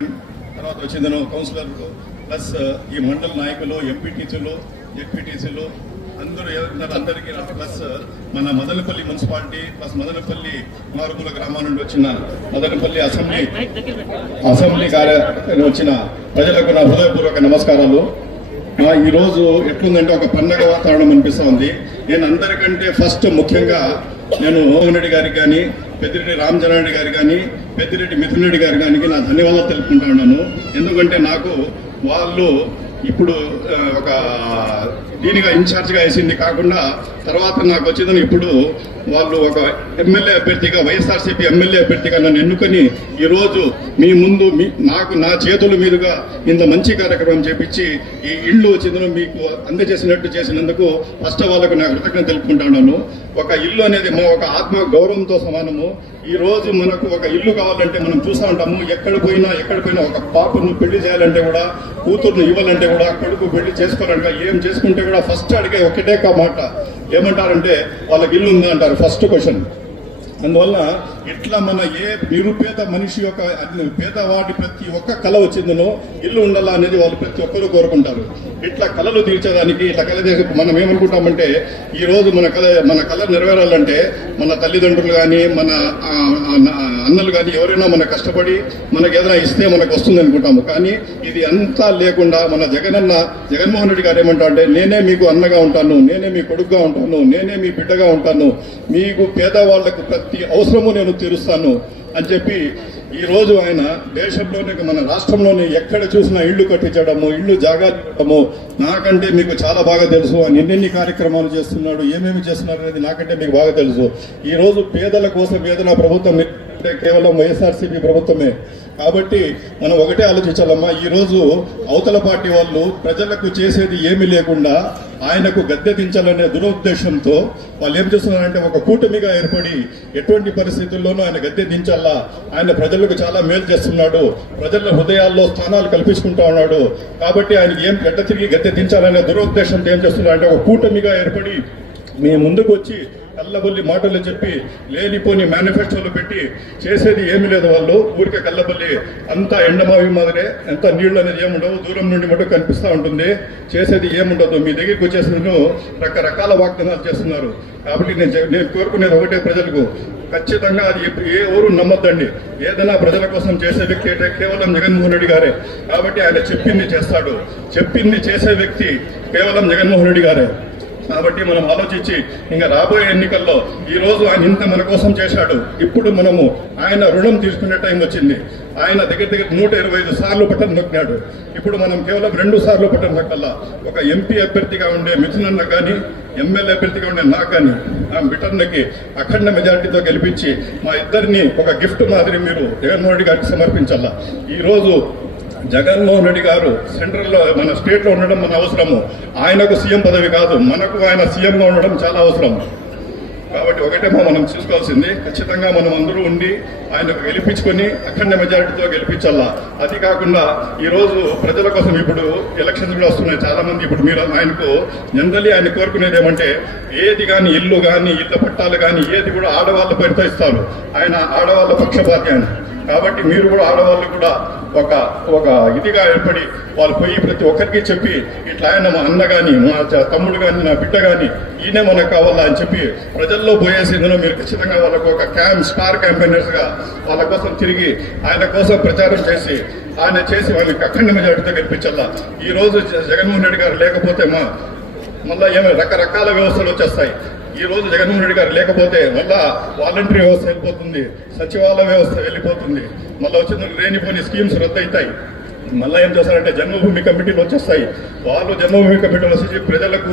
తర్వాత వచ్చిందను councillor plus ఈ మండల నాయకులు ఎంపీటీసీలు జెడ్పీటీసీలు అందరికీ ప్లస్ మన మదనపల్లి మున్సిపాలిటీ ప్లస్ మదనపల్లి మారుమూల గ్రామం నుండి వచ్చిన మదనపల్లి అసెంబ్లీ వచ్చిన ప్రజలకు నా హృదయపూర్వక నమస్కారాలు. ఈ రోజు ఎట్లుందంటే ఒక పండగ వాతావరణం అనిపిస్తా ఉంది. నేను అందరికంటే ఫస్ట్ ముఖ్యంగా నేను మోహన్ రెడ్డి గారికి కానీ, పెద్దిరెడ్డి రామచంద్రారెడ్డి గారికి కానీ, పెద్దిరెడ్డి మిథున్ రెడ్డి గారికి కానీ నా ధన్యవాదాలు తెలుపుకుంటా ఉన్నాను. ఎందుకంటే నాకు వాళ్ళు ఇప్పుడు ఒక దీనిగా ఇన్ఛార్జిగా వేసింది కాకుండా తర్వాత నాకు వచ్చిందని ఇప్పుడు వాళ్ళు ఒక ఎమ్మెల్యే అభ్యర్థిగా వైఎస్ఆర్సీపీ ఎమ్మెల్యే అభ్యర్థిగా నన్ను ఎన్నుకొని ఈరోజు మీ ముందు నాకు నా చేతుల మీదుగా ఇంత మంచి కార్యక్రమం చేపించి ఈ ఇల్లు వచ్చిందని మీకు అందజేసినట్టు చేసినందుకు ఫస్ట్ వాళ్ళకు నా కృతజ్ఞత తెలుపుకుంటున్నాను. ఒక ఇల్లు అనేది మా ఒక ఆత్మ గౌరవంతో సమానము. ఈ రోజు మనకు ఒక ఇల్లు కావాలంటే మనం చూస్తూ ఉంటాము. ఎక్కడ పోయినా ఒక పాపను పెళ్లి చేయాలంటే కూడా, కూతుర్ను ఇవ్వాలంటే కూడా, కొడుకు పెళ్లి చేసుకోవాలంటే ఏం చేసుకుంటే కూడా ఫస్ట్ అడిగే ఒకటే మాట ఏమంటారంటే వాళ్ళకి ఇల్లు ఉందా అంటారు ఫస్ట్ క్వశ్చన్. అందువల్ల ఇట్లా మన ఏ నిరుపేద మనిషి యొక్క పేదవాడి ప్రతి ఒక్క కళ వచ్చిందనో ఇల్లు ఉండాలా అనేది వాళ్ళు ప్రతి ఒక్కరూ కోరుకుంటారు. ఇట్లా కళలు తీర్చేదానికి ఇట్లా కళ మనం ఏమనుకుంటామంటే ఈ రోజు మన కళ నెరవేరాలంటే మన తల్లిదండ్రులు కానీ, మన అన్నలు కానీ ఎవరైనా మన కష్టపడి మనకు ఏదైనా ఇస్తే మనకు వస్తుంది అనుకుంటాము. కానీ ఇది అంతా లేకుండా మన జగన్మోహన్ రెడ్డి గారు ఏమంటా అంటే నేనే మీకు అన్నగా ఉంటాను, నేనే మీ కొడుకుగా ఉంటాను, నేనే మీ బిడ్డగా ఉంటాను, మీకు పేదవాళ్లకు ప్రతి అవసరము నేను తీరుస్తాను అని చెప్పి ఈ రోజు ఆయన దేశంలోనే మన రాష్ట్రంలోనే ఎక్కడ చూసినా ఇళ్లు కట్టించడము, ఇళ్లు జాగాలు ఇవ్వడము నాకంటే మీకు చాలా బాగా తెలుసు. ఆయన ఎన్నెన్ని కార్యక్రమాలు చేస్తున్నాడు, ఏమేమి చేస్తున్నారు అనేది నాకంటే మీకు బాగా తెలుసు. ఈ రోజు పేదల కోసం ఏదైనా ప్రభుత్వం అంటే కేవలం వైఎస్ఆర్సీపీ ప్రభుత్వమే. కాబట్టి మనం ఒకటే ఆలోచించాలమ్మా. ఈ రోజు అవతల పార్టీ వాళ్ళు ప్రజలకు చేసేది ఏమీ లేకుండా ఆయనకు గద్దె దించాలనే దురుద్దేశంతో వాళ్ళు ఏం చేస్తున్నారంటే ఒక కూటమిగా ఏర్పడి ఎటువంటి పరిస్థితుల్లోనూ ఆయన గద్దె దించాలా, ఆయన ప్రజలకు చాలా మేలు చేస్తున్నాడు, ప్రజల హృదయాల్లో స్థానాలు కల్పించుకుంటా ఉన్నాడు, కాబట్టి ఆయనకి ఏం తిరిగి గద్దె దించాలనే దురుద్దేశంతో ఏం చేస్తున్నారంటే ఒక కూటమిగా ఏర్పడి మీ ముందుకు వచ్చి కల్లబొల్లి మాటలు చెప్పి లేనిపోని మేనిఫెస్టోలు పెట్టి చేసేది ఏమీ లేదు. వాళ్ళు ఊరికే కల్లబొల్లి అంతా ఎండమావి మాదిరే, ఎంత నీళ్లు అనేది ఏముండవు, దూరం నుండి మటుకు కనిపిస్తూ ఉంటుంది, చేసేది ఏముండదు. మీ దగ్గరికి వచ్చేసిన రకరకాల వాగ్దానాలు చేస్తున్నారు. కాబట్టి నేను కోరుకునేది ఒకటే ప్రజలకు, ఖచ్చితంగా అది ఎవరు నమ్మొద్దండి. ఏదైనా ప్రజల కోసం చేసే వ్యక్తి అంటే కేవలం జగన్మోహన్ రెడ్డి గారే. కాబట్టి ఆయన చెప్పింది చేస్తాడు, చెప్పింది చేసే వ్యక్తి కేవలం జగన్మోహన్ రెడ్డి గారే. కాబట్టి మనం ఆలోచించి ఇంకా రాబోయే ఎన్నికల్లో ఈ రోజు ఆయన ఇంత మన కోసం చేశాడు. ఇప్పుడు మనము ఆయన రుణం తీసుకునే టైం వచ్చింది. ఆయన దగ్గర 125 సార్లు బటన్ నొక్కినాడు. ఇప్పుడు మనం కేవలం 2 సార్లు బటన్ నొక్కల్లా. ఒక ఎంపీ అభ్యర్థిగా ఉండే మిథున్ అన్న కానీ, ఎమ్మెల్యే అభ్యర్థిగా ఉండే నాకు కానీ ఆ బిటర్నకి అఖండ మెజార్టీతో గెలిపించి మా ఇద్దరిని ఒక గిఫ్ట్ మాదిరి మీరు జగన్మోహన్ రెడ్డి గారికి సమర్పించాలా. ఈ రోజు జగన్మోహన్ రెడ్డి గారు సెంట్రల్లో మన స్టేట్ లో ఉండడం మన అవసరము. ఆయనకు సీఎం పదవి కాదు, మనకు ఆయన సీఎంగా ఉండడం చాలా అవసరం. కాబట్టి ఒకటే మనం చూసుకోవాల్సింది, ఖచ్చితంగా మనం అందరూ ఉండి ఆయనకు గెలిపించుకొని అఖండ మెజారిటీతో గెలిపించాలా. అది కాకుండా ఈ రోజు ప్రజల కోసం ఇప్పుడు ఎలక్షన్స్ కూడా వస్తున్నాయి చాలా మంది. ఇప్పుడు మీరు ఆయనకు జనరల్లీ ఆయన కోరుకునేది ఏమంటే ఏది కానీ ఇల్లు కానీ, ఇళ్ల పట్టాలు కానీ ఏది కూడా ఆడవాళ్ళ పేరుతో ఇస్తారు. ఆయన ఆడవాళ్ళ పక్షపాతి ఆయన. కాబట్టి మీరు కూడా ఆడవాళ్ళు కూడా ఒక ఇదిగా ఏర్పడి వాళ్ళు పోయి ప్రతి ఒక్కరికి చెప్పి ఇట్లా ఆయన మా అన్న కానీ, మా తమ్ముడు కానీ, నా బిడ్డ కానీ ఈయనే మనకు కావాలా అని చెప్పి ప్రజల్లో పోయేసిందులో మీరు ఖచ్చితంగా వాళ్ళకు ఒక స్టార్ క్యాంపెయినర్స్ గా వాళ్ళ కోసం తిరిగి ఆయన కోసం ప్రచారం చేసి వాళ్ళకి అఖండ మెజార్టీతో గెలిపించాలా. ఈ రోజు జగన్మోహన్ రెడ్డి గారు లేకపోతే మళ్ళా ఏమైనా రకరకాల వ్యవస్థలు వచ్చేస్తాయి. ఈ రోజు జగన్మోహన్ రెడ్డి గారు లేకపోతే మళ్ళా వాలంటరీ వ్యవస్థ వెళ్ళిపోతుంది, సచివాలయ వ్యవస్థ వెళ్ళిపోతుంది, మళ్ళీ వచ్చిన లేనిపోని స్కీమ్స్ రద్దవుతాయి. మళ్ళీ ఏం చేస్తారంటే జన్మభూమి కమిటీలు వచ్చేస్తాయి. వాళ్ళు జన్మభూమి కమిటీలు వచ్చేసి ప్రజలకు